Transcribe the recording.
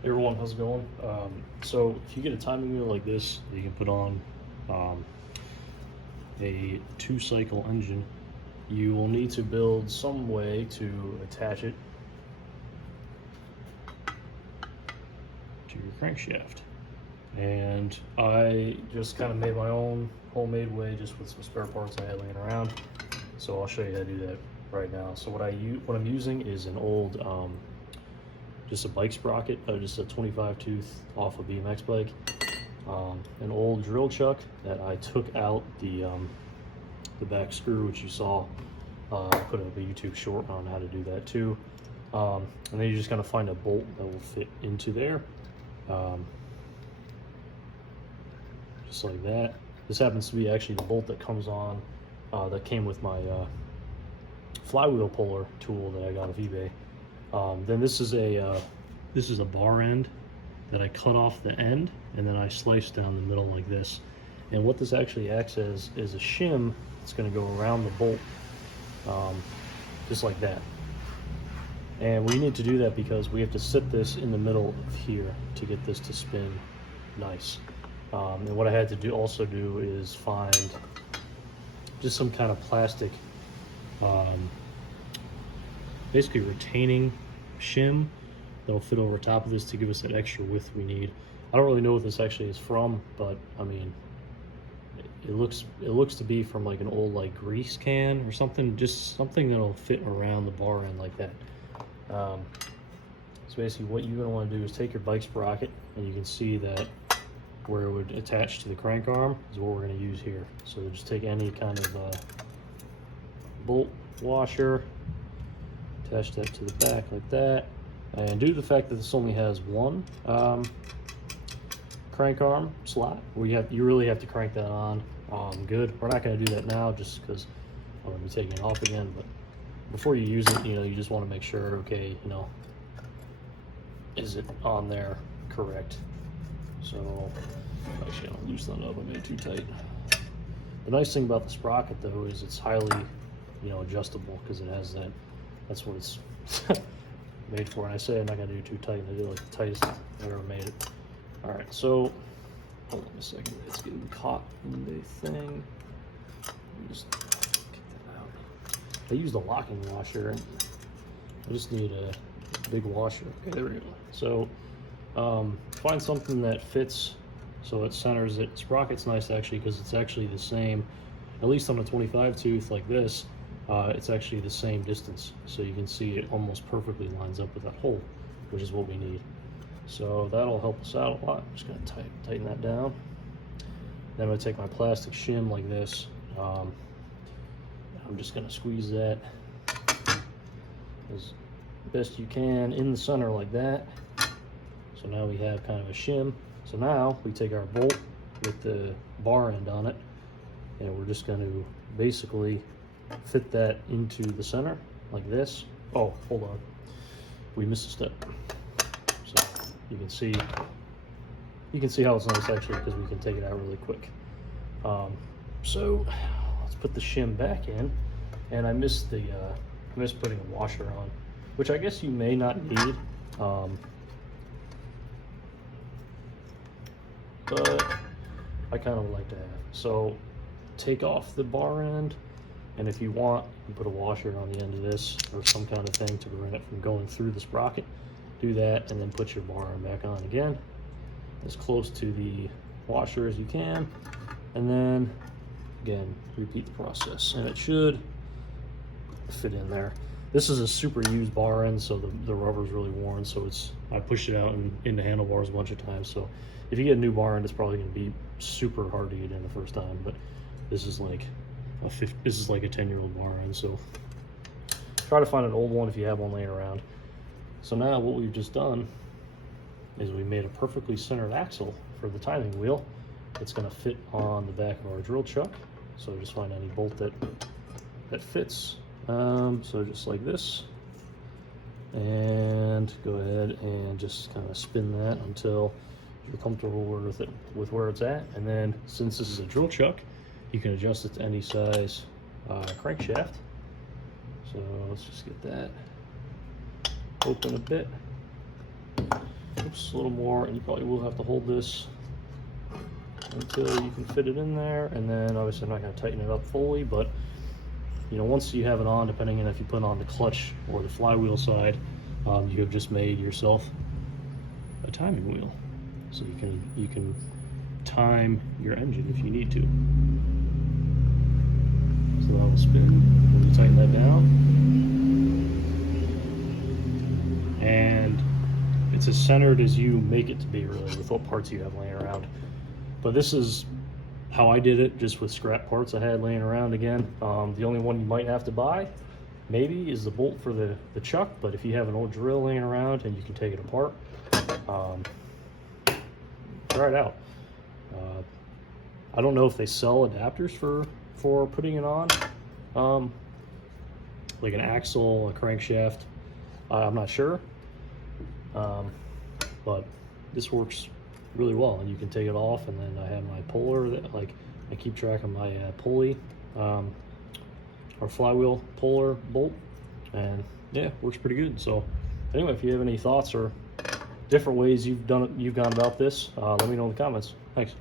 Hey everyone, how's it going? So if you get a timing wheel like this, you can put on um, a 2-cycle engine. You will need to build some way to attach it to your crankshaft. And I just kind of made my own homemade way just with some spare parts I had laying around. So I'll show you how to do that right now. So what I'm using is an old just a bike sprocket, just a 25 tooth off a BMX bike. An old drill chuck that I took out the back screw, which you saw. I put up a YouTube short on how to do that too. And then you just gotta find a bolt that will fit into there. Just like that. This happens to be actually the bolt that comes on, that came with my flywheel puller tool that I got off eBay. Then this is a bar end that I cut off the end, and then I sliced down the middle like this. And what this actually acts as is a shim that's going to go around the bolt, just like that. And we need to do that because we have to sit this in the middle of here to get this to spin nice. And what I had to also do is find just some kind of plastic, basically retaining shim that'll fit over top of this to give us that extra width we need. I don't really know what this actually is from, but I mean, it looks to be from like an old like grease can or something, just something that'll fit around the bar end like that. So basically what you're gonna want to do is take your bike sprocket, and you can see that where it would attach to the crank arm is what we're going to use here. So just take any kind of bolt washer, attach that to the back like that, and due to the fact that this only has one crank arm slot, you really have to crank that on good. We're not going to do that now just because I'm going to be taking it off again, but before you use it, you just want to make sure, okay, is it on there correct? So actually I'll loosen that up, I made it too tight. The nice thing about the sprocket though is it's highly adjustable, because it has that's what it's made for. And I say I'm not gonna do too tight, and I did like the tightest I've ever made it. All right, so hold on a second, it's getting caught in the thing. Let me just get that out. I used a locking washer. I just need a big washer. Okay, there we go. So find something that fits so it centers it. Sprocket's nice actually, because it's actually the same, at least on a 25 tooth like this, it's actually the same distance. So you can see it almost perfectly lines up with that hole, which is what we need. So that'll help us out a lot. I'm just gonna tighten that down. Then I'm gonna take my plastic shim like this. I'm just gonna squeeze that as best you can in the center like that. So now we have kind of a shim. So now we take our bolt with the bar end on it, and we're just going to basically fit that into the center like this. Oh, hold on, we missed a step. So you can see how it's nice actually, because we can take it out really quick. So let's put the shim back in, and I missed putting a washer on, which I guess you may not need. But I kind of like to have. So take off the bar end, and if you want, you put a washer on the end of this or some kind of thing to prevent it from going through the sprocket. Do that, and then put your bar end back on again, as close to the washer as you can, and then again repeat the process, and it should fit in there. This is a super used bar end, so the rubber's really worn, so I pushed it out into handlebars a bunch of times. So if you get a new bar end, it's probably going to be super hard to get in the first time, but this is like a 10-year-old bar end, so try to find an old one if you have one laying around. So now what we've just done is we made a perfectly centered axle for the timing wheel. It's going to fit on the back of our drill chuck, so just find any bolt that fits. So just like this, and go ahead and just kind of spin that until you're comfortable with where it's at. And then since this is a drill chuck, you can adjust it to any size crankshaft. So let's just get that open a bit. oops, a little more, and you probably will have to hold this until you can fit it in there. And then obviously I'm not going to tighten it up fully, but you know, once you have it on, depending on if you put it on the clutch or the flywheel side, you have just made yourself a timing wheel, so you can time your engine if you need to. So that will spin when you tighten that down, and it's as centered as you make it to be, really, with what parts you have laying around. But this is how I did it, just with scrap parts I had laying around. Again, the only one you might have to buy maybe is the bolt for the chuck, but if you have an old drill laying around and you can take it apart, try it out. I don't know if they sell adapters for putting it on, like an axle, a crankshaft. I'm not sure, but this works really well, and you can take it off. And then I have my puller that, like, I keep track of my pulley, or flywheel puller bolt, and yeah, works pretty good. So anyway, if you have any thoughts or different ways you've gone about this, let me know in the comments. Thanks.